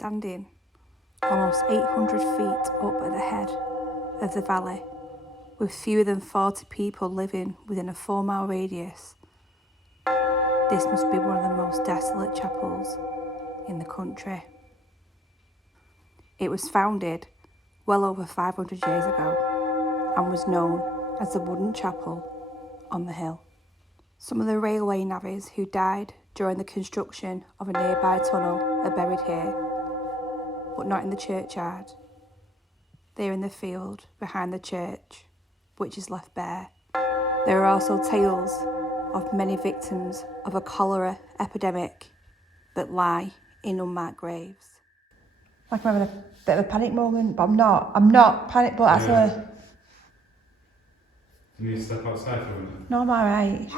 standing almost 800 feet up at the head of the valley, with fewer than 40 people living within a 4-mile radius. This must be one of the most desolate chapels in the country. It was founded well over 500 years ago and was known as the Wooden Chapel on the hill. Some of the railway navvies who died during the construction of a nearby tunnel are buried here, but not in the churchyard. They are in the field behind the church, which is left bare. There are also tales of many victims of a cholera epidemic that lie in unmarked graves. Like I'm having a bit of a panic moment, but I'm not panicked, but that's a... You need to step outside for a minute. No, I'm alright.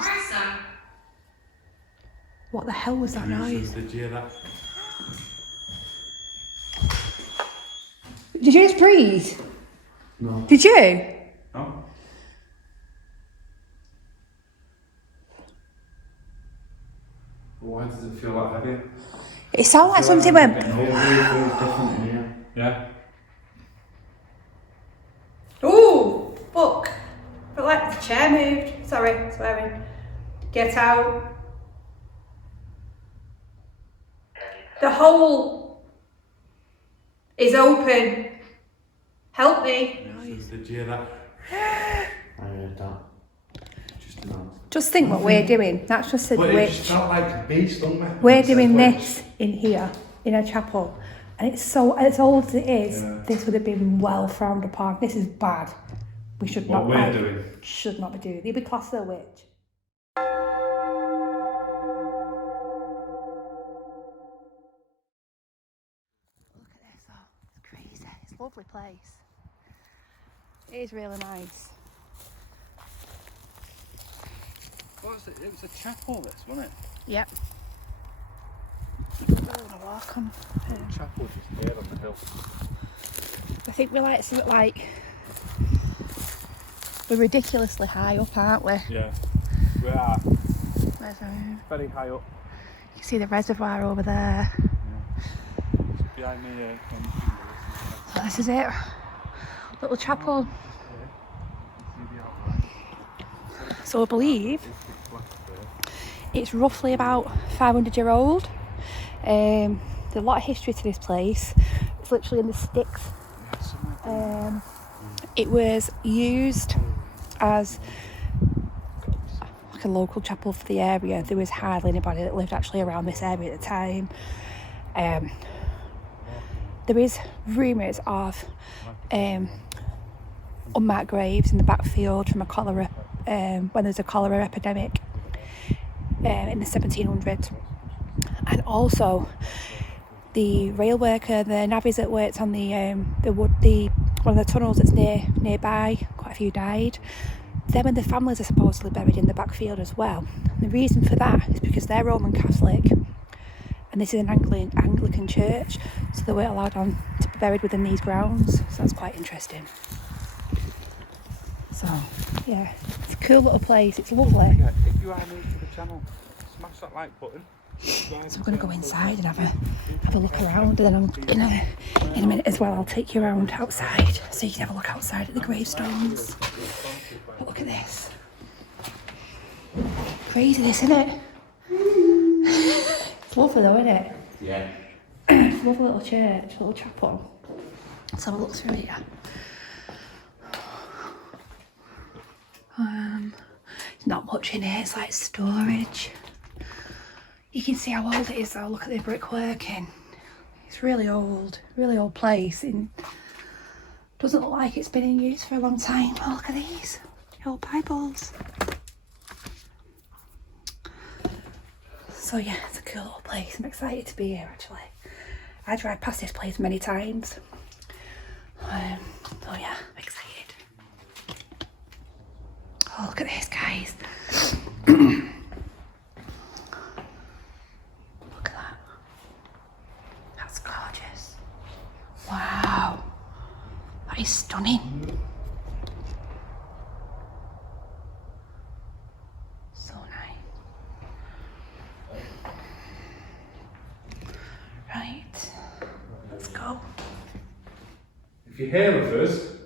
What the hell was that noise? Did you hear that? Did you just breathe? No. Did you? No? Why does it feel like heavy? It sounded like something went... Yeah? Ooh, fuck. But like the chair moved. Sorry, swearing. Get out. The hole is open. Help me. Did you hear that? I heard that. Just now. Just think what we're doing. That's just a But witch. it just felt like a beast, didn't it? We're doing this in here, in a chapel. And it's so, as old as it is, this would have been well frowned upon. This is bad. We should not What we're doing. Should not be doing it. You'd be classed as a witch. Look at this though. It's crazy. It's a lovely place. It is really nice. What was it? It was a chapel, this, wasn't it? Yep. We're gonna walk on. A chapel just there on the hill. I think we like something like... We're ridiculously high up, aren't we? Yeah. We are. Where's Very high up. You can see the reservoir over there. Yeah. It's behind me here. So this is it. Little chapel. So I believe it's roughly about 500 years old. There's a lot of history to this place. It's literally in the sticks. It was used as like a local chapel for the area. There was hardly anybody that lived actually around this area at the time. There is rumours of unmarked graves in the backfield from a cholera, when there's a cholera epidemic in the 1700s. And also the rail worker, the navvies that worked on one of the tunnels that's nearby, quite a few died. Them and the families are supposedly buried in the backfield as well. And the reason for that is because they're Roman Catholic and this is an Anglican church, so they weren't allowed to be buried within these grounds. So that's quite interesting. So yeah, it's a cool little place. It's lovely. Yeah, if you are new to the channel, smash that like button. So we're going to go inside and have a look around, and then in a minute as well I'll take you around outside so you can have a look outside at the gravestones. But look at this. Crazy this, isn't it? It's lovely though, isn't it? Yeah. It's a lovely little church, little chapel. Let's have a look through here. Not much in here, it's like storage. You can see how old it is though, look at the brickwork in. It's really old place. It doesn't look like it's been in use for a long time. Oh, look at these, old Bibles. So yeah, it's a cool little place. I'm excited to be here actually. I drive past this place many times. So yeah, I'm excited. Oh, look at this, guys. Look at that. That's gorgeous. Wow. That is stunning. So nice. Right. If you're here with us, do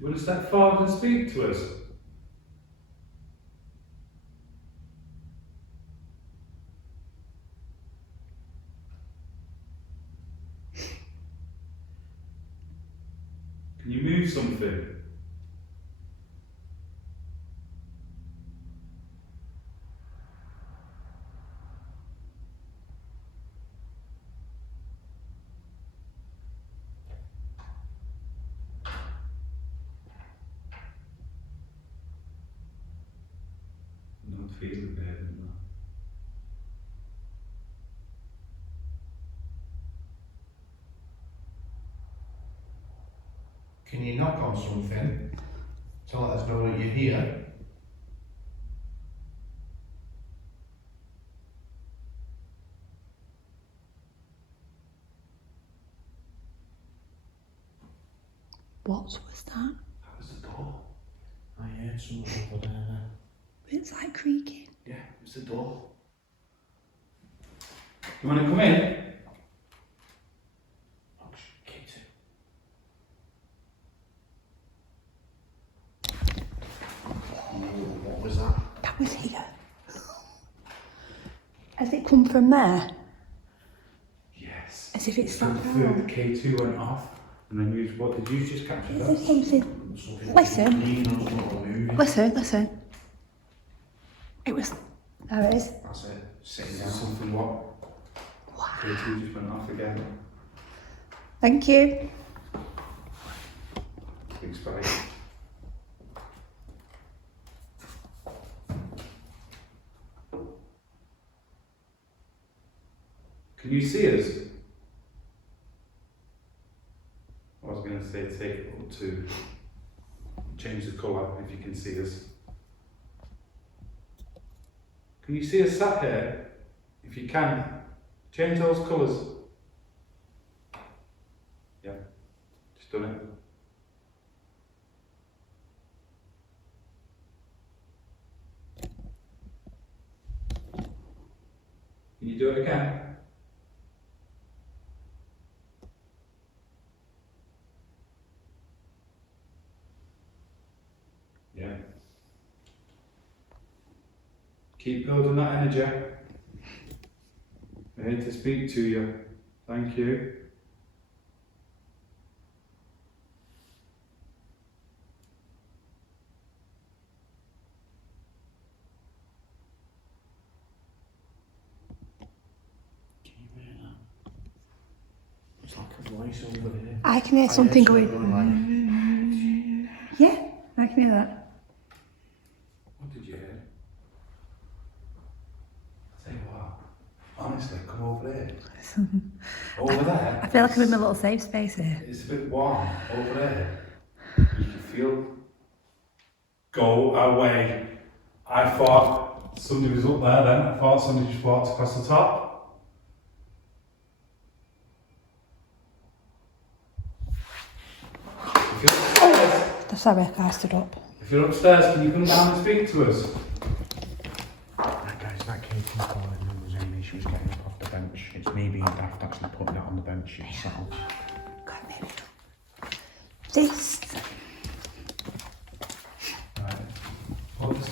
you want to step forward and speak to us? Can you move something? Don't feel it there, don't I? Can you knock on something to let us know that you're here? What was that? That was the door. I heard something over there. It's like creaking. Yeah, it was the door. You want to come in? Oh, Katie. What was that? That was here. Has it come from there? Yes. As if it's sat Through down. the K2 went off, and then you, what did you just capture that? There's something. Something Listen. green or something moving. Listen. It was. There it is. That's it. Sitting Is down. something what? Wow. K2 just went off again. Thank you. Big spike. Can you see us? I was going to say take up to change the colour if you can see us. Can you see us sat here? If you can, change those colours. Yeah, just done it. Can you do it again? Yeah. Keep building that energy. I hate to speak to you. Thank you. Can you hear that? It's like a voice over there. I can hear I something heard going. like, Yeah, I can hear that. What did you hear? I'll tell you what, honestly, come over there. Over there. I feel like I'm in my little safe space here. It's a bit warm. Over there. You can feel. Go away. I thought somebody was up there then. I thought somebody just walked across the top. If you're upstairs, Sorry, I stood up. if you're upstairs, can you come down and speak to us? Right guys, that Katie calling me was Amy, she was getting up off the bench. It's me being daft actually putting it on the bench yourself. God, maybe. This. Right. Hold this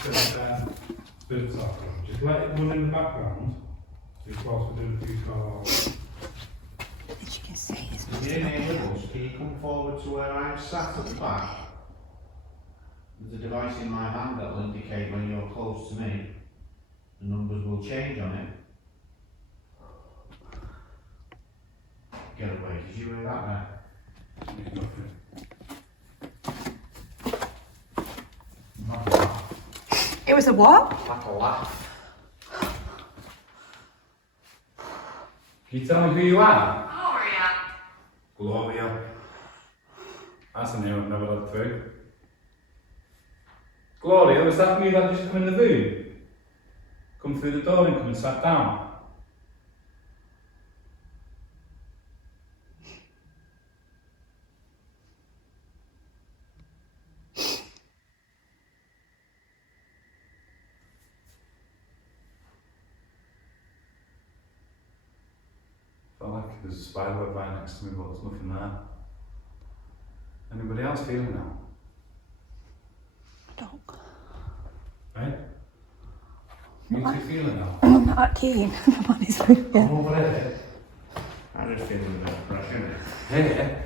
bit of talk. Just let it run in the background. Just whilst we're doing a few calls. As you can see, it's If you're in here with us, can you come forward to where I'm sat at the back? There's a device in my hand that will indicate when you're close to me. The numbers will change on it. Get away, did you hear that there? Like a laugh. It was a what? Like a laugh. Can you tell me who you are? Gloria. Gloria. That's a name I've never had through. Gloria, was that you that just come in the room? Come through the door and come and sat down? Felt like there's a spider web right next to me, but there's nothing there. Anybody else feeling that? Dog. Right? You two feeling that? I'm not that keen, if I'm honest with you. Come over here. I'm just feeling a bit of pressure. Here,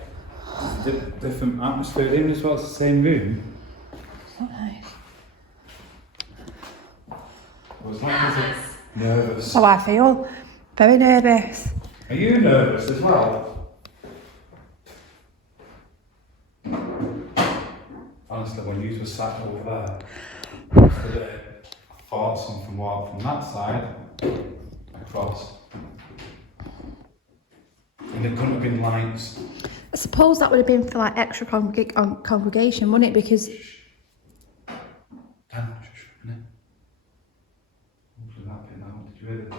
there's a different atmosphere, even as well as the same room. It's not nice. Well, it's not because of nervous. So I feel very nervous. Are you nervous as well? Honestly, when you were sat over there, I thought something walked from that side across. And there couldn't have been lights. I suppose that would have been for like extra congregation, wouldn't it? Because Damn, shush, innit? Hopefully that bit now. Did you hear that?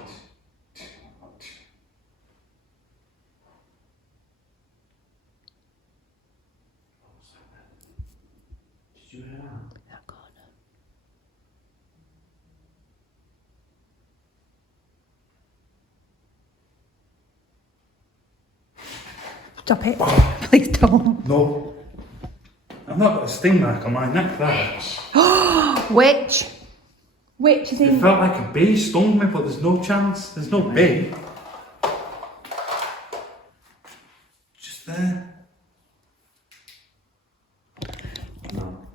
Did you hear that? that corner. Stop it. Please don't. No. I've not got a sting mark on my neck there. Witch. Witch is It in. felt like a bee stung me, but there's no chance. There's no bee. Just there.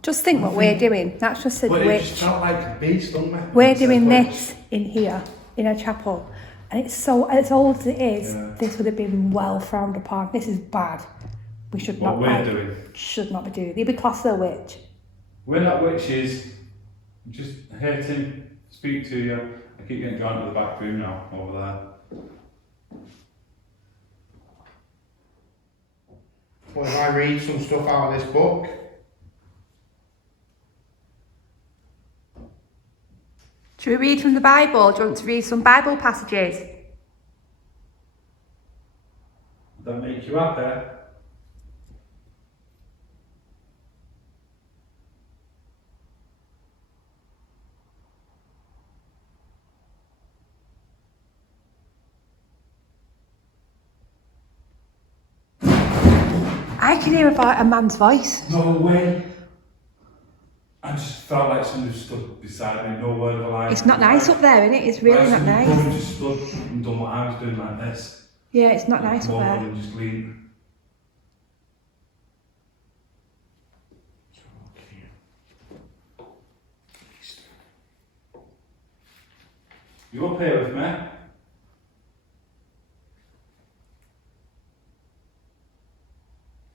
Just think what we're doing. That's just a But it just witch. felt like a bee stung me. We're It said doing witch. this in here, in a chapel. And it's so, as old as it is, Yeah. this would have been well frowned upon. This is bad. We should What not we're doing. should not be doing it. You'd be classed as a witch. We're not witches. I'm just here to speak to you. I keep getting drawn to the back room now, over there. Well, if I read some stuff out of this book, Should we read from the Bible? Do you want to read some Bible passages? Does that make you happy? I can hear a man's voice. No way. I just felt like somebody stood beside me, no word of a lie. It's not nice up there, is it? It's really not Somebody nice. come and just stood and done what I was doing like this. Yeah, it's not nice up Come over there. and just lean. You up here with me?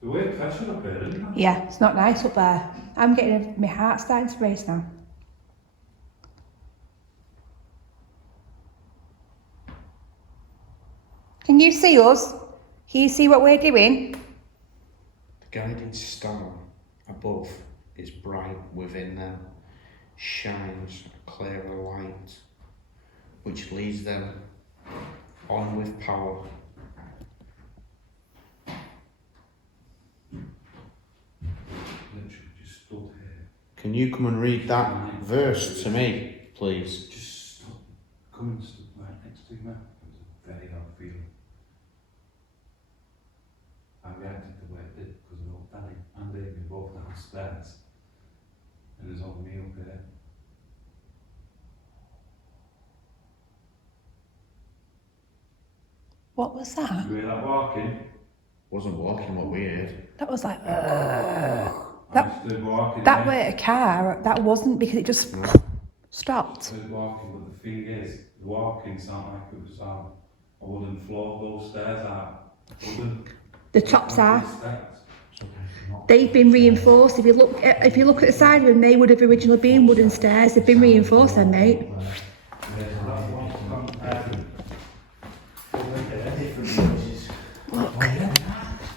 The weird pressure up here, isn't it? Yeah, it's not nice up there. I'm getting my heart starting to race now. Can you see us? Can you see what we're doing? the guiding star above is bright within them, shines a clearer light, which leads them on with power. Literally just stood here. Can you come and read that verse to me, please? Just stood, come and stood right next to me. It was a very odd feeling. I reacted the way I did because we all Danny and Amy both downstairs. And there's only me up here. What was that? You hear that walking? Wasn't walking what we heard. That was like, I stood walking. that there. were a car. That wasn't because it just stopped. Stood walking, but the thing is, the walking sounded like it was I wouldn't floor those stairs out. Wouldn't. The tops are. Steps. They've been reinforced. If you look at the side of them, they would have originally been wooden stairs. They've been reinforced then, mate. Look.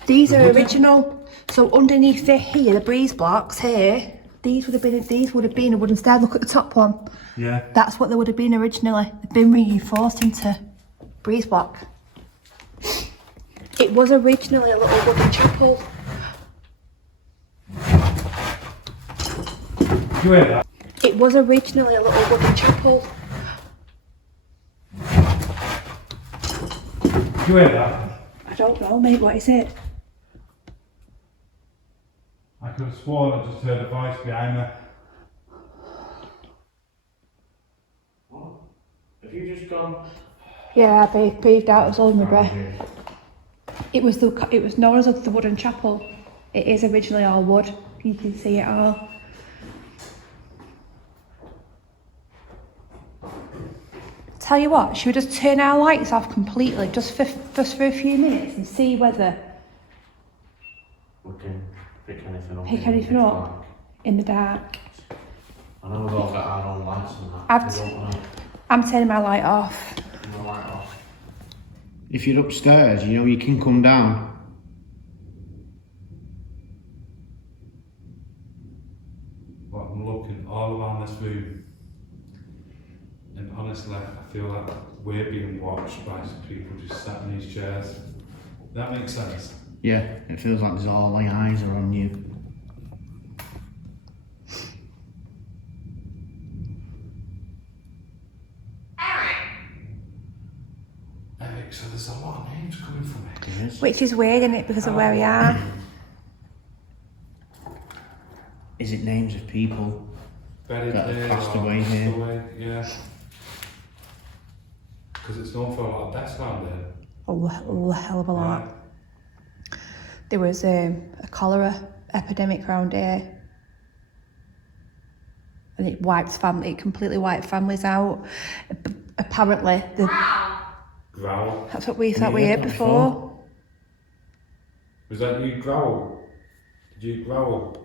These are original. So underneath here, the breeze blocks here, these would have been a wooden stair. Look at the top one. Yeah. That's what they would have been originally. They've been reinforced into breeze block. It was originally a little wooden chapel. You hear that? It was originally a little wooden chapel. You hear that? I don't know, mate. What is it? I could have sworn I just heard a voice behind me. What? Have you just gone? Yeah, I breathed out. I was holding my breath. Round here? It was known as the wooden chapel. It is originally all wood. You can see it all. Tell you what, should we just turn our lights off completely, just for a few minutes, and see whether We can pick anything up. Pick in anything the up? dark. in the dark? I know we've all got our own lights and that. I've We t- don't wanna I'm turning my light off. turn the light off. If you're upstairs, you know you can come down. But I'm looking all around this room, and honestly, I feel like we're being watched by some people just sat in these chairs. That makes sense. Yeah, it feels like there's all the eyes are on you. Eric, so there's a lot of names coming from it. Yes. Which is weird, isn't it, because of where we are? Is it names of people? Buried That have here passed or away here. away, yeah. Because it's known for a lot of deaths around here. A hell of a lot. Right. There was a cholera epidemic around here, and it completely wiped families out. Apparently, Growl. that's what we Yeah, heard that's before. Was that you growl? Did you growl?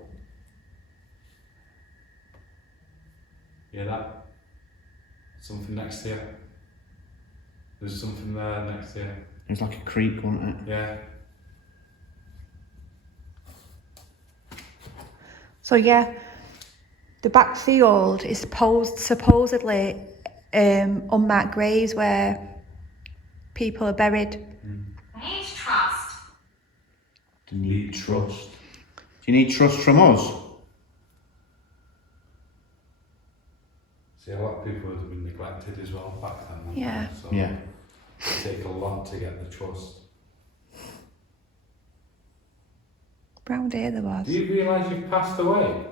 Yeah, that. Something next to you. There's something there next to you. It was like a creek, wasn't it? Yeah. So yeah, the backfield is supposedly unmarked graves where people are buried. Needs trust. Do you need trust? Do you need trust from us? See, a lot of people would have been neglected as well back then. wouldn't Yeah. they? So Yeah. it take a lot to get the trust. Round here there was. Do you realise you've passed away?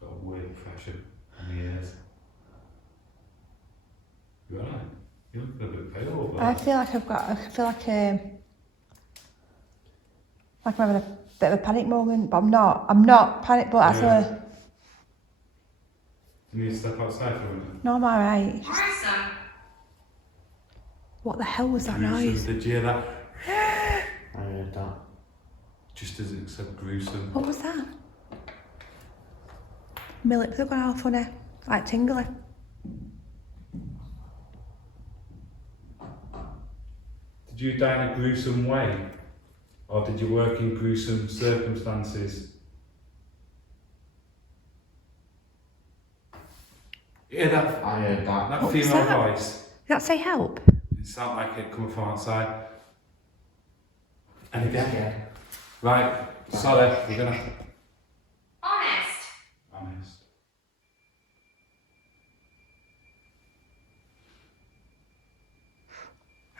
Got a weird pressure in the ears. You alright? You're looking a bit pale over I there. feel like I'm having a bit of a panic moment, but I'm not panic, but that's Yeah. You need to step outside for a minute. no, I'm alright. Gruesome. What the hell was that noise? Did you hear that? I heard that. Just as it said gruesome. What was that? My lips have gone all funny, like tingly. Did you die in a gruesome way? Or did you work in gruesome circumstances? Yeah, that, I heard that. that What was female that? voice. Did that say help? It sounded like it coming from outside. And again. Yeah. Right, sorry, we're gonna. Honest. Honest.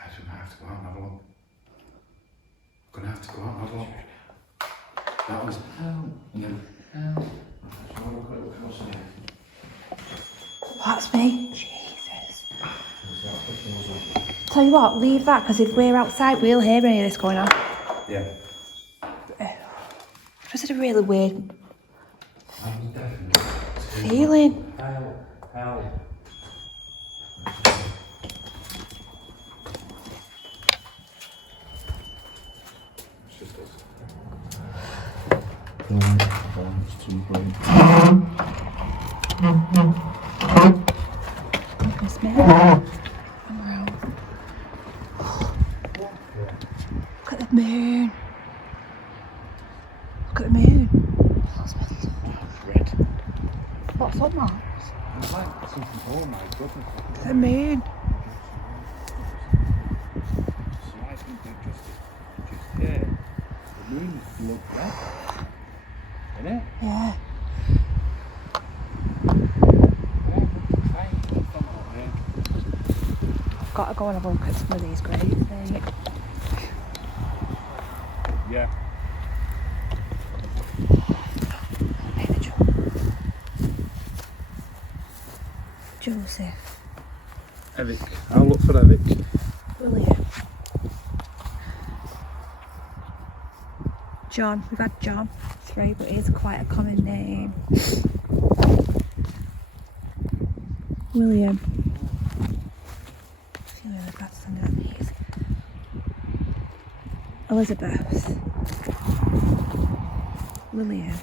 I think I have to go out and have a look. I'm gonna have to go out and have a look. That was. Yeah. Let's have a quick look what's in here. That's me. Jesus. Is that picking us up? Tell you what, leave that, because if we're outside, we'll hear any of this going on. Yeah. Just had a really weird I'm definitely. feeling. Help. It's just us. It's too bright. Goodness me. Wow. Look at the moon. Look at the moon. Red. What's up, Mark? It's like something, oh my goodness. Look at the moon. So I think they've just here. The moon looked red. Isn't it? Yeah. Yeah. Got to go and have a look at some of these graves, mate. Yeah. Joseph. Eric. I'll look for Eric. William. John. We've had John. 3, but it is quite a common name. William. Elizabeth. William.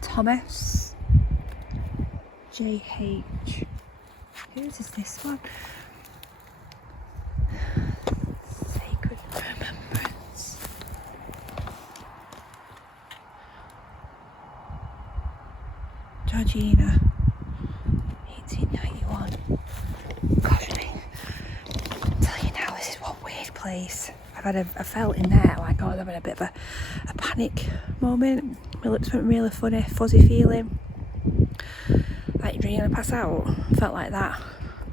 Thomas. J.H. Whose is this one? Sacred Remembrance. Georgina. 1891. Gosh, I tell you now, this is one weird place. I felt in there like I was having a bit of a panic moment. My lips went really funny, fuzzy feeling. Like you're gonna pass out. Felt like that.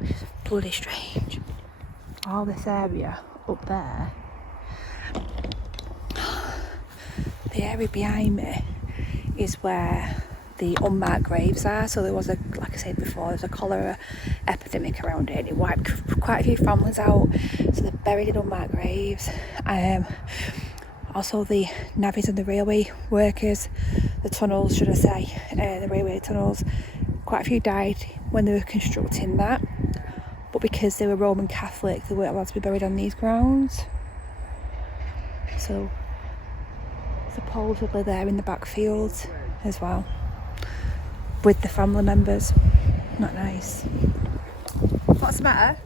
It's bloody strange. All this area up there, the area behind me is where the unmarked graves are. So there was like I said before, there's a cholera epidemic around it and it wiped quite a few families out. So they're buried in unmarked graves. Also the navvies and the railway workers, the tunnels should I say, the railway tunnels, quite a few died when they were constructing that. But because they were Roman Catholic, they weren't allowed to be buried on these grounds. So supposedly they're in the backfield as well, with the family members. Not nice. What's the matter?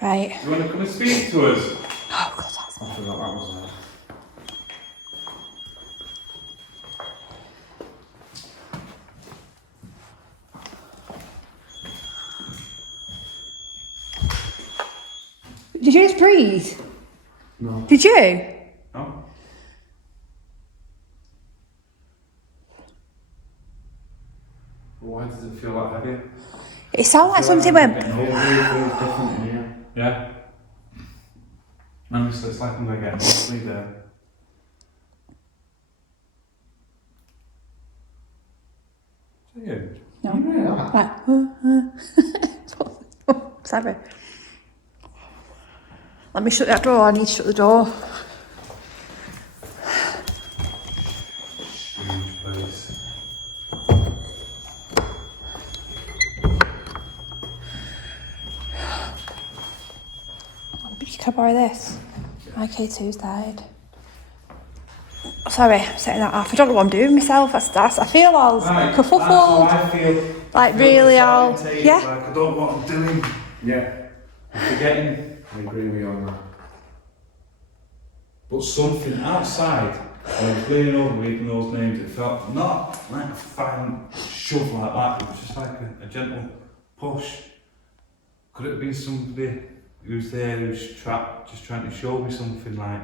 Right. You want to come and speak to us? Oh God, that's I forgot that was there. Did you just breathe? No. Did you? No? Why does it feel like heavy? It sounded like something went. It feels different in here. Yeah. Honestly, it's like I'm going to get nosebleed there. Is that you? No. You really are. Like, sorry. Let me shut that door. I need to shut the door. Strange place. Can I borrow this? My K2's died. Sorry, I'm setting that off. I don't know what I'm doing myself. That's I feel all Right, kerfuffled. that's how I feel. Like I feel really all. disorientated, Yeah. Like I don't know what I'm doing. Yeah. I'm forgetting. I agree with you on that. But something outside, when I was leaning over reading those names, it felt not like a violent shove like that, it was just like a gentle push. Could it have been somebody who's there, who's trapped, just trying to show me something like,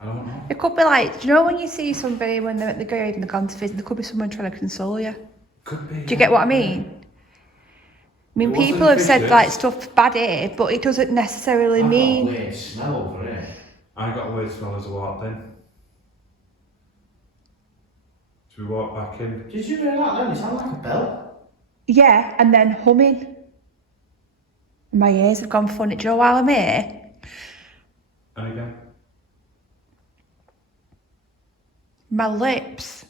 I don't know. It could be like, do you know when you see somebody when they're at the grave and they're gone to visit, there could be someone trying to console you. Could be. Do you get what I mean? I mean, It wasn't people have said vicious. like stuff bad here, but it doesn't necessarily I've got a mean. weird smell over here. I got a weird smell as I walked in. So we walked back in. Did you hear that then? It sounded like a bell. Yeah, and then humming. My ears have gone funny. Do you know while I'm here? And again. My lips.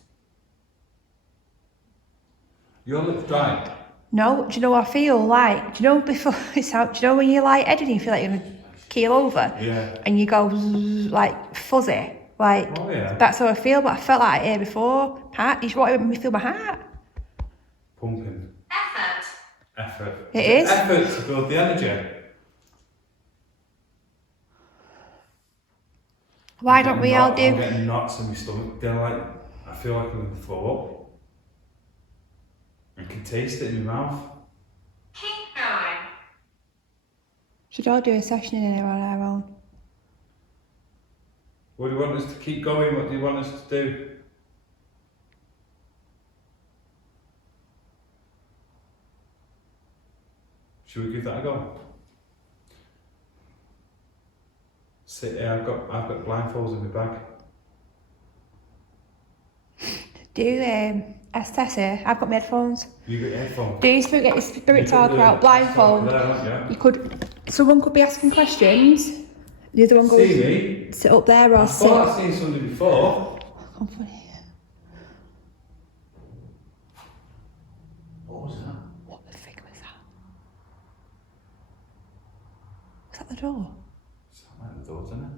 Your lips dry. No, do you know what I feel like? Do you know before it's out? Do you know when you're like headed and you feel like you're gonna keel over? Yeah. And you go zzz, like fuzzy, like Oh yeah. that's how I feel. But I felt like here before. Heart, you just want to make me feel my heart. Pumping. Effort. Effort. It is. Effort to build the energy. Why don't we all I'm do? getting knots in my stomach. They're like, I feel like I'm going to throw up. I can taste it in my mouth. Keep going. Should all do a session in here on our own? What do you want us to keep going? What do you want us to do? Should we give that a go? Sit here, I've got blindfolds in my bag. Do assess here. I've got my headphones. You got your headphones? Do you get your spirit talker out blindfold? You could. Someone could be asking questions. The other one goes. See me? Sit up there or I sit. thought I'd seen somebody before. Come funny. What was that? What the frig was that? Was that the door? Sound like the doors, isn't it?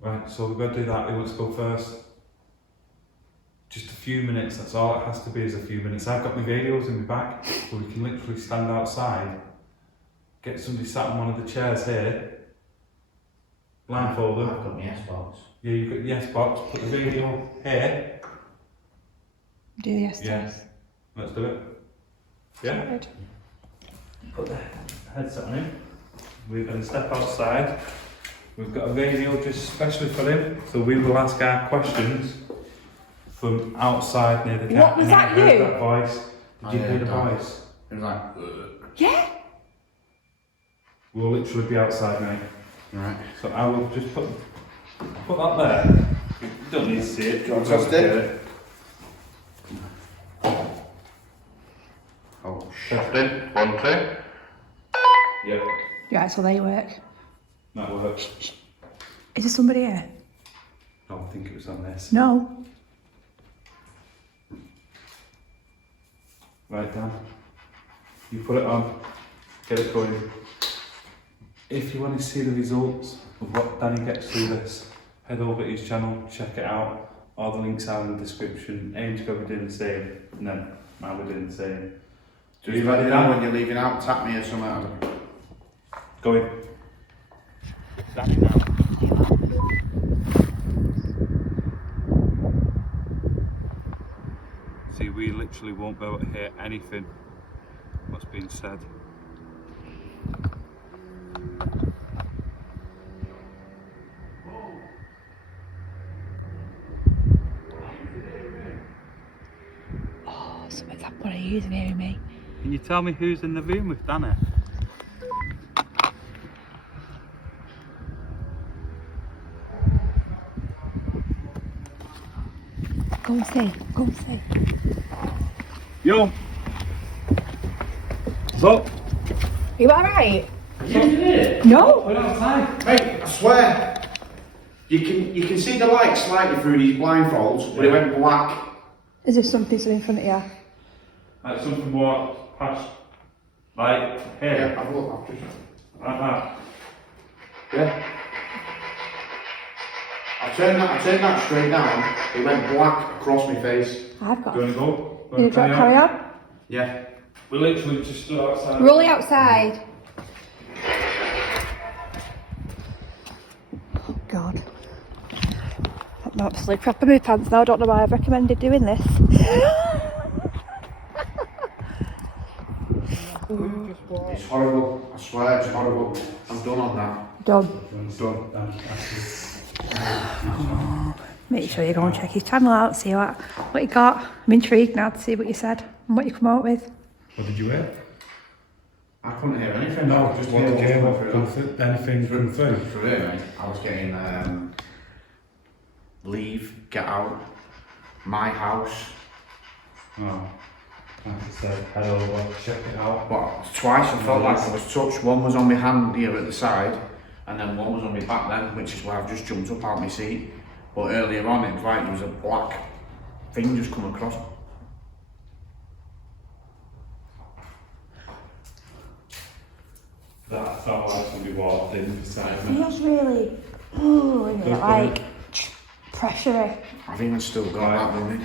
Right, so we've got to do that. Who wants to go first? Just a few minutes, that's all it has to be, is a few minutes. I've got my radios in my bag, so we can literally stand outside, get somebody sat on one of the chairs here, blindfold them. I've got my S-box. Yeah, you've got the S-box, put the radio here. Do the yes Yeah. test. Let's do it. Yeah? Good. Put the headset on him. We're going to step outside. We've got a radio just especially for him, so we will ask our questions from outside near the cat. What was And that, I heard you? that voice. Did you hear the that. voice? It was like, Yeah. We'll literally be outside, mate. right. So I will just put that there. You don't need to see it. Do you want to test it? Oh, Testing. 1, 2. Yep, Yeah, so they work. that works. Is there somebody here? I don't think it was on this. No. Right, Dan. You put it on. Get it going. If you want to see the results of what Danny gets through this, head over to his channel, check it out. All the links are in the description. Aim's going to be doing the same, and then I'll be doing the same. just let me know when you're leaving out, tap me or something. Go in. Danny now. See, we literally won't be able to hear anything what's being said. Oh, something's happening. Are you hearing me? Can you tell me who's in the room with Danny? Go and see. Go and see. Yo! Look! You alright? You did it? No. We're outside! Mate, I swear. You can see the light slightly through these blindfolds, but it went black. Is there something in front of you? Like something walked past, like Yeah, here, I've looked, I've just... like that. Yeah. I turned that straight down, it went black across my face. I've got. Do you want to go? You want to carry on? Yeah. We literally just stood outside. Roll it outside. Oh God. I'm absolutely crap in my pants now. I don't know why I've recommended doing this. It's horrible, I swear it's horrible. I'm done on that. Done. Done. Make sure you go and check his channel out, see what you got. I'm intrigued now to see what you said and what you come out with. What did you hear? I couldn't hear anything. No, I just hear what came what up, come through. anything come through. Through here, mate. I was getting leave, get out, my house. Oh, like I said, head over, check it out. But twice I felt like I was touched. One was on my hand here at the side, and then one was on my back then, which is why I've just jumped up out my seat. But earlier on, it was like there was a black thing just come across. That felt like somebody walked in beside It me. feels really, like pressure. I've even still got that running.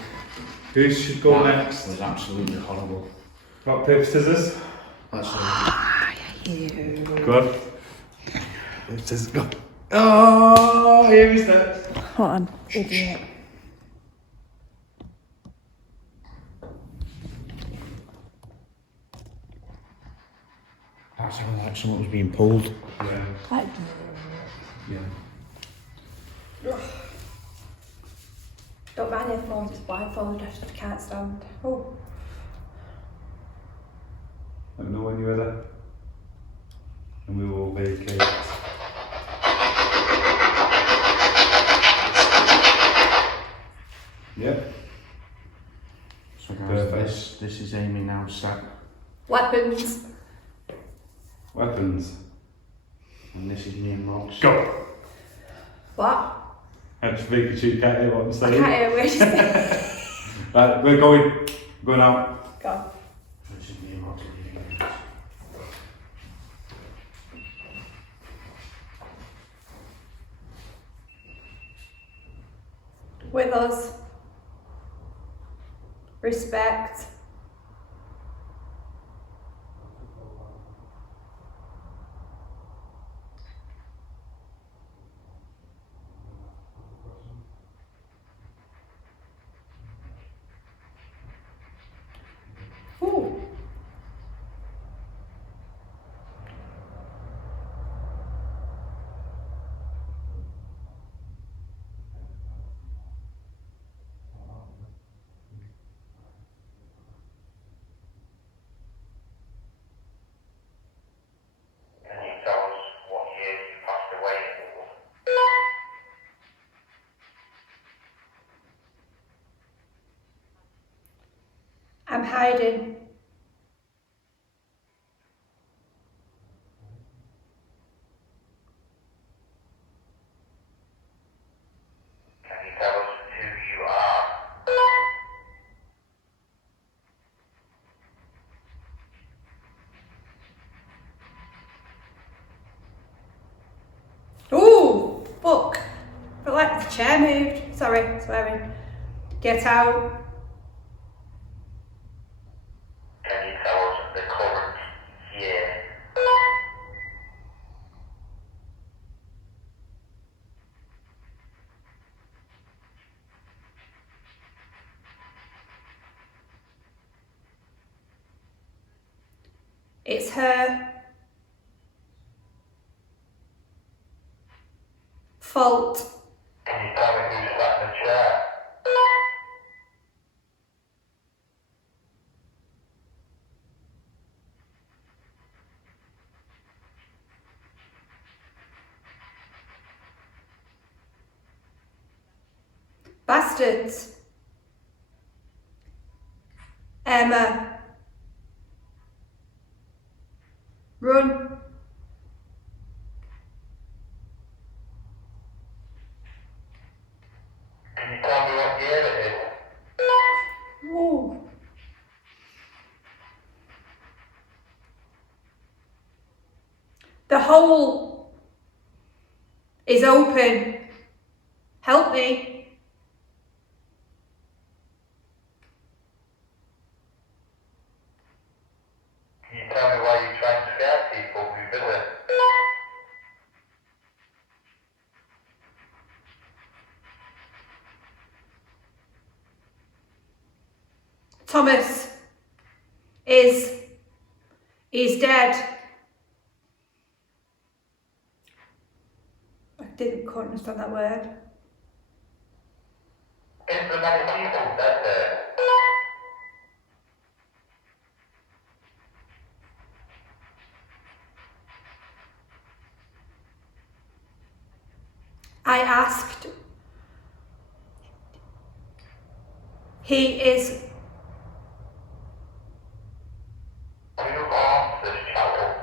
Who should go That next? was absolutely horrible. Rock, paper, scissors? Let's see. Good. Paper, scissors, go. Oh, here he steps. Hold on, idiot. That sounded like someone was being pulled. Yeah, Like, yeah. don't mind the phones, it's blindfolded, I can't stand. Oh. Let me know when you're ready. And we will vacate. Yep. So guys, Perfect. this is Amy now set. Weapons. Weapons. And this is me and Rob's. Go! What? I'm speaking to you, can't hear what I'm I saying. can't hear what you're saying. Right, we're going. Going out. Go. This is me and Rob's. With us. Respect. Ooh. Can you tell us what year you passed away? I'm hiding. Can you tell us who you are? Ooh, fuck. But like the chair moved. Sorry, swearing. Get out. Can you tell us the current year? It's her fault. Can you tell me who sat in the chair? Bastards. Emma. Run. Can you tell me what year it is? Ooh. The hole is open. Help me. Can you tell me why you're trying to scare people who visit? Thomas is dead. I didn't quite understand that word. Is there many people dead there? I asked. He is. Who owns this chapel?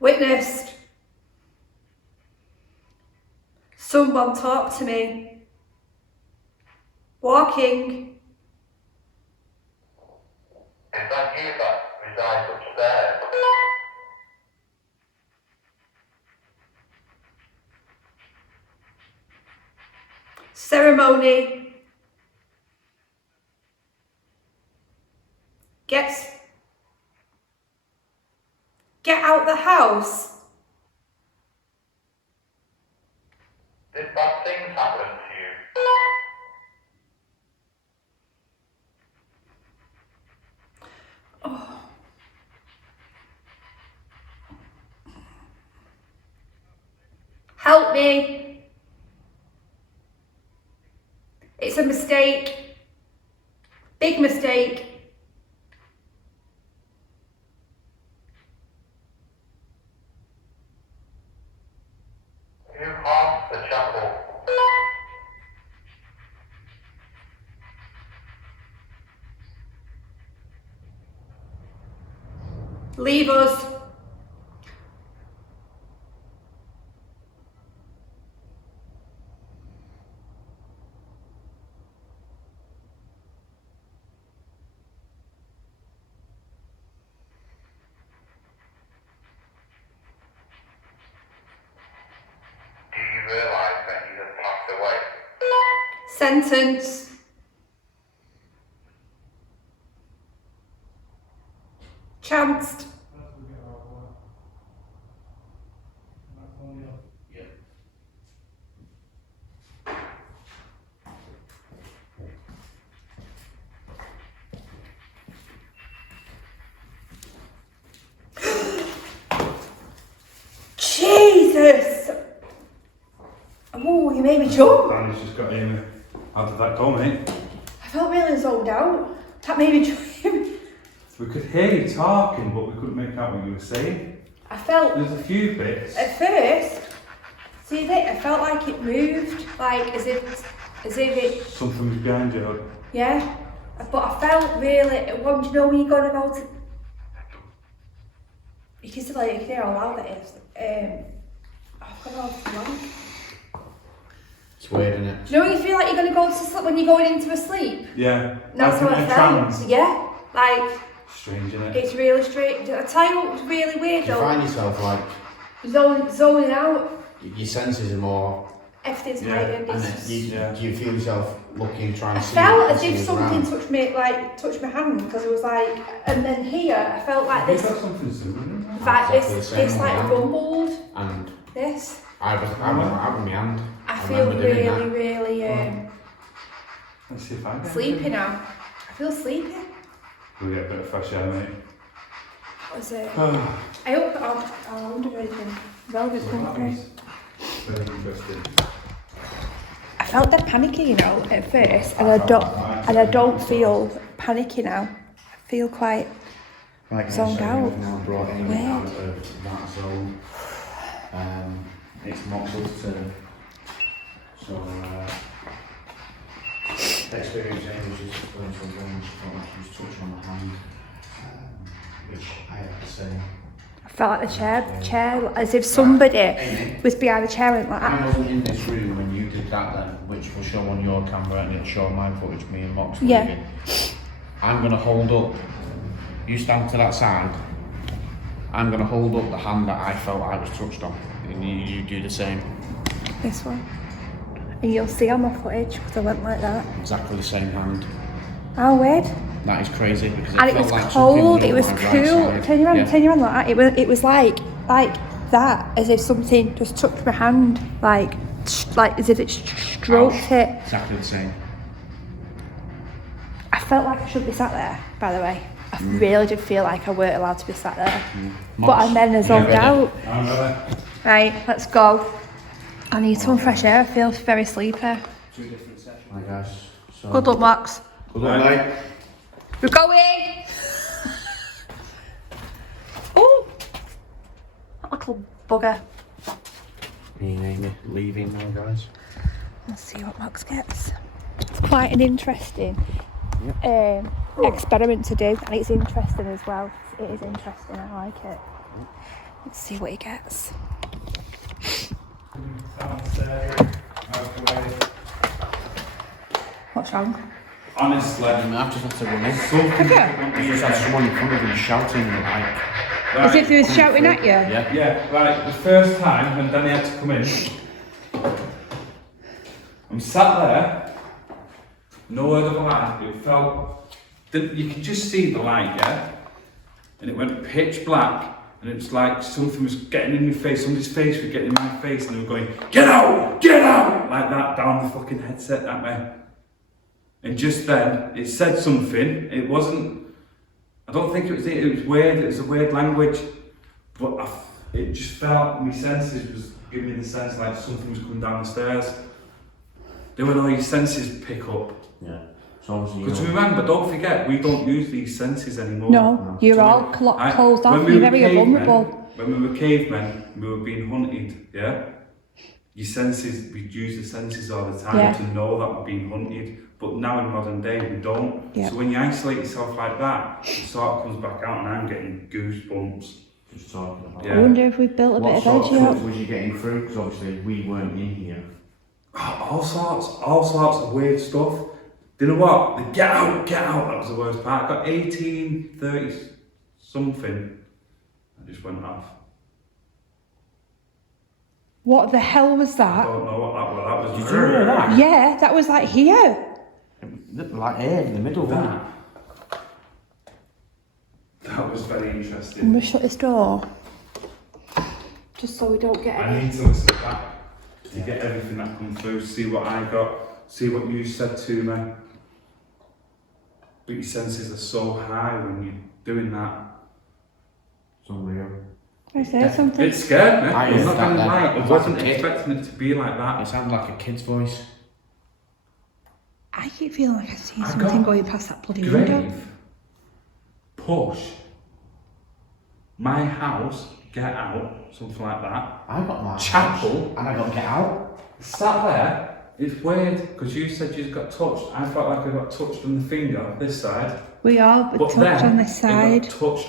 Witnessed. Someone talk to me. Walking. Is that you that resides upstairs? Ceremony. Get out the house. Did bad things happen to you? Help me. It's a mistake. Big mistake. Who haunts the chapel? Leave us. Do you realise that you have passed away? Sentence. Chanced. Jesus! Oh, you made me jump. Danny's just got in. How did that go, mate? I felt really zoned out. That made me jump. We could hear you talking, but we couldn't make out what you were saying. I felt, There's a few bits. at first, see that I felt like it moved, like as if it, Something was behind you. yeah. But I felt really, what do you know when you're going about it? You can still like, you can hear how loud it is. I've gone off the blank. It's weird, isn't it? Do you know when you feel like you're going to go to sleep when you're going into a sleep? Yeah. That's like what I in a felt. trance. Yeah, like Strange, isn't it? it's really strange. I tell you what was really weird Do you though. find yourself like Zoning out. your senses are more, Everything's Yeah, heightened. and It's- then Yeah. do you feel yourself looking, trying I to see? felt as see if what's something around? touched me, like touched my hand, because it was like, and then here I felt like You've this, got something similar. like Exactly the same this like one, yeah. rumbled. And This. I was my hand. I feel remember doing really, that. really Let's see if I can. sleepy now. I feel sleepy. We'll get a bit of fresh air, mate. What was it? I hope I'll wonder anything. Velvet company. Very interesting. I felt that panicky, you know, at first, and I don't feel panicky now. I feel quite Like zoned out. Now brought in Weird. out of that zone. It's muscles to. So experience was just going to a room, she was touching on my hand, which I have to say. I felt like the chair, as if somebody was behind the chair and like I that. wasn't in this room when you did that then, which will show on your camera and it'll show on my footage, me and Mox. Yeah. leaving. I'm going to hold up, you stand to that side, I'm going to hold up the hand that I felt I was touched on, and you do the same. This one. And you'll see on my footage, because I went like that. Exactly the same hand. Oh, weird. That is crazy because And it felt was like cold, something it was on my right cool. side. Turn your hand, Yeah. turn your hand like that. It was like that, as if something just touched my hand, like as if it stroked it. Exactly the same. I felt like I shouldn't be sat there, by the way. I really did feel like I weren't allowed to be sat there. But I then I zoned out. I'm ready. Right, let's go. I need some fresh air, I feel very sleepy. Hi guys. So, Good luck, Max. Good luck, mate. We're going! Oh! That little bugger. Me and Amy leaving now, guys. Let's see what Max gets. It's quite an interesting experiment to do, and it's interesting as well. It is interesting, I like it. Let's see what he gets. What's wrong? Honestly, I've just had to run in. Okay. You just had someone in front of you shouting like. As if they were shouting at you? Yeah. yeah, right, the first time when Danny had to come in, I'm sat there, no word of a lie, it felt, you could just see the light, yeah? And it went pitch black, and it was like something was getting in my face, somebody's face was getting in my face, and they were going, get out, like that down the fucking headset that way. And just then, it said something, it wasn't, I don't think it was weird, it was a weird language, but it just felt, my senses was giving me the sense like something was coming down the stairs. They were all your senses pick up. Yeah. So obviously. Because remember, don't forget, we don't use these senses anymore. No, you're So all closed off, you're very vulnerable. When we were cavemen, we were being hunted, yeah? Your senses, we'd use the senses all the time to know that we're being hunted. But now in modern day, we don't. Yeah. So when you isolate yourself like that, it sort of comes back out and I'm getting goosebumps. Just talking about. Yeah. I wonder if we've built a bit What of sort edge of up. stuff was you getting through? Because obviously we weren't in here. All sorts of weird stuff. Do you know what? The get out, that was the worst part. I got 1830 something. I just went off. What the hell was I that? don't know what that was. Did you hear that? Yeah, that was like here. Like here in the middle, wasn't it? That was very I'm interesting. gonna shut this door. Just so we don't get I any. need to listen back to get everything that comes through, see what I got, see what you said to me. But your senses are so high when you're doing that. It's unreal. I say something. It scared me. I I'm heard not that gonna then. lie. It I was wasn't like a kid. expecting it to be like It that. sounded like a kid's voice. I keep feeling like I see I something got going past that bloody window. Grave, push, my house, get out, something like that. I got my Chapel. and I got to get out. Sat there. It's weird because you said you got touched. I felt like I got touched on the finger, this side. We all But touched then on this side. it got touched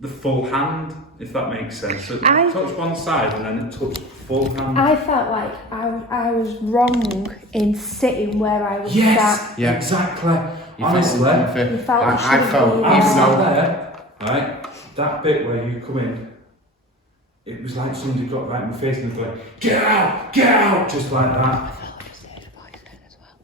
the full hand, if that makes sense. So it touched one side and then it touched full hand. I felt like I was wrong in sitting where I was Yes, sat. Yeah. exactly. You Honestly, felt You felt I it shouldn't felt, be, even I yeah. sat though there, right? That bit where you come in, it was like somebody got right in my face and was like, get out, just like that.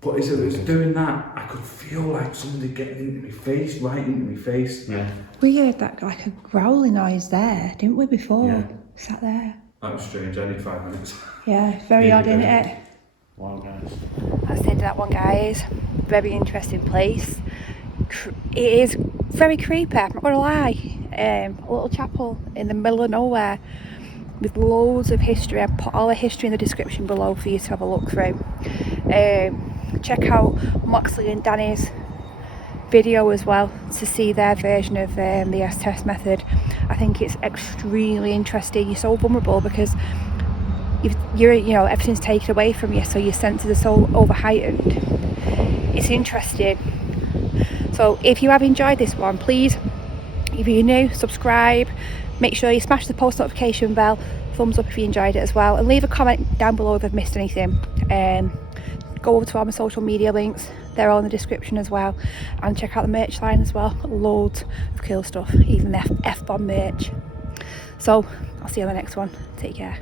But as it was doing that, I could feel like somebody getting into my face, right into my face. yeah. We heard that like a growling noise there, didn't we, before? Yeah. Sat there. That was strange. I need 5 minutes. Yeah, very Yeah, odd, isn't yeah. it? Wow, guys. That's the end of that one, guys. Very interesting place. It is very creepy, I'm not gonna lie. A little chapel in the middle of nowhere with loads of history. I put all the history in the description below for you to have a look through. Check out Moxley and Danny's video as well to see their version of the S-test method. I think it's extremely interesting. You're so vulnerable because you're everything's taken away from you, so your senses are so over heightened. It's interesting. So if you have enjoyed this one, please, if you're new, subscribe, make sure you smash the post notification bell, thumbs up if you enjoyed it as well, and leave a comment down below if I've missed anything. Go over to all my social media links, they're all in the description as well, and check out the merch line as well. Loads of cool stuff, even the F-bomb merch. So I'll see you on the next one. Take care.